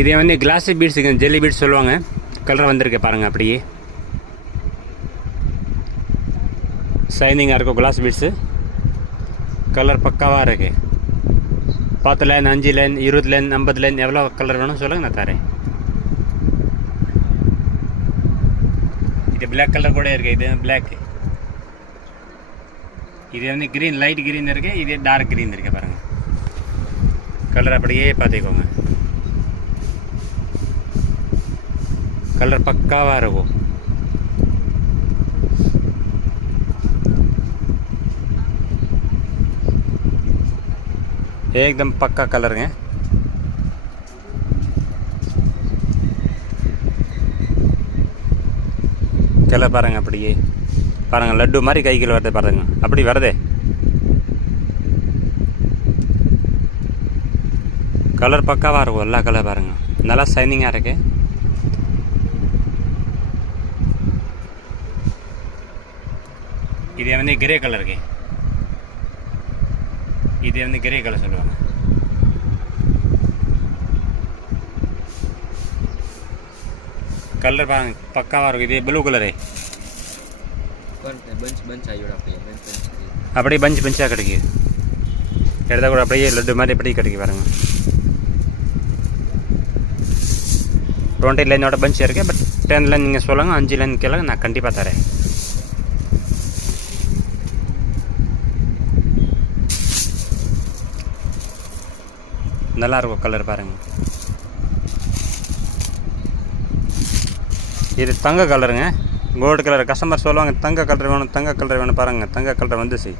இதே வந்து classy பீட்ஸுக்கு jelly beads சொல்லுவாங்க. கலர் வந்திருக்கு பாருங்கள், அப்படியே ஷைனிங்காக இருக்கும் கிளாஸ் பீட்ஸு. கலர் பக்காவாக இருக்குது. 10 லைன், 5 லைன், 20 லைன், 50 லைன், எவ்வளோ கலர் வேணும் சொல்லுங்கள், நான் தரேன். இது பிளாக் கலர் கூட இருக்குது. இது பிளாக். இது வந்து க்ரீன், லைட் க்ரீன் இருக்குது. இது டார்க் க்ரீன் இருக்குது பாருங்கள். கலர் அப்படியே பார்த்துக்கோங்க. कलर पक्का रहो. एकदम पक्का कलर है. कलर பாருங்க, அப்படியே பாருங்க, லட்டு மாதிரி கைகள் வருது பாருங்க, அப்படி வருதே. கலர் பக்காவாக இருக்கும். எல்லா கலர் பாருங்க, நல்லா ஷைனிங்காக இருக்கு. இது வந்து கிரே கலர் இருக்கு. இது வந்து கிரே கலர் சொல்லுவாங்க. कलर पक्का है. ब्लू कलर है. அப்படியே பஞ்ச் பஞ்சாக கிடைக்கும். எடுத்தால் கூட அப்படியே லட்டு மாதிரி எப்படி கிடைக்கும் பாருங்க. 20 லைனோட பஞ்ச் இருக்கு. பட் 10 லைன் நீங்கள் சொல்லுங்க, 5 லைன் கேளுங்க, நான் கண்டிப்பாக தரேன். நல்லா இருக்கும் கலர் பாருங்க. இது தங்க கலருங்க, கோல்டு கலர். கஸ்டமர் சொல்லுவாங்க தங்க கலர் வேணும், தங்க கலர் வேணும். பாருங்கள், தங்க கலர் வந்துச்சு.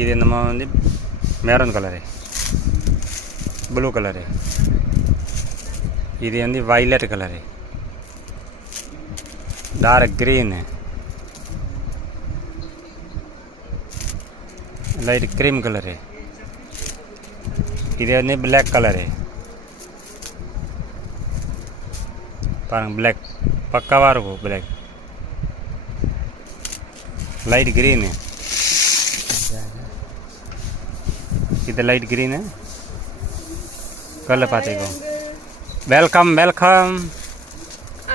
இது நம்ம வந்து மெரூன் கலரு, ப்ளூ கலரு. இது வந்து violet colour, dark green, light cream colour. இது வந்து பிளாக் கலரு பாருங்கள். பிளாக் பக்காவாக இருக்கும். Black, light green. இது லைட் க்ரீனு கலர் பார்த்துக்கோ. Welcome welcome.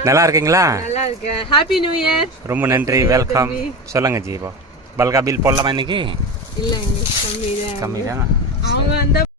நல்லா இருக்கீங்களா? நல்லா இருக்கேன். Happy new year. ரொம்ப நன்றி. வெல்கம். சொல்லுங்க ஜி. இப்போ பல்கா பில் போடலாமா இன்னைக்கு? இல்லை, கம்மி தான். கம்மி தானே. அவங்க அந்த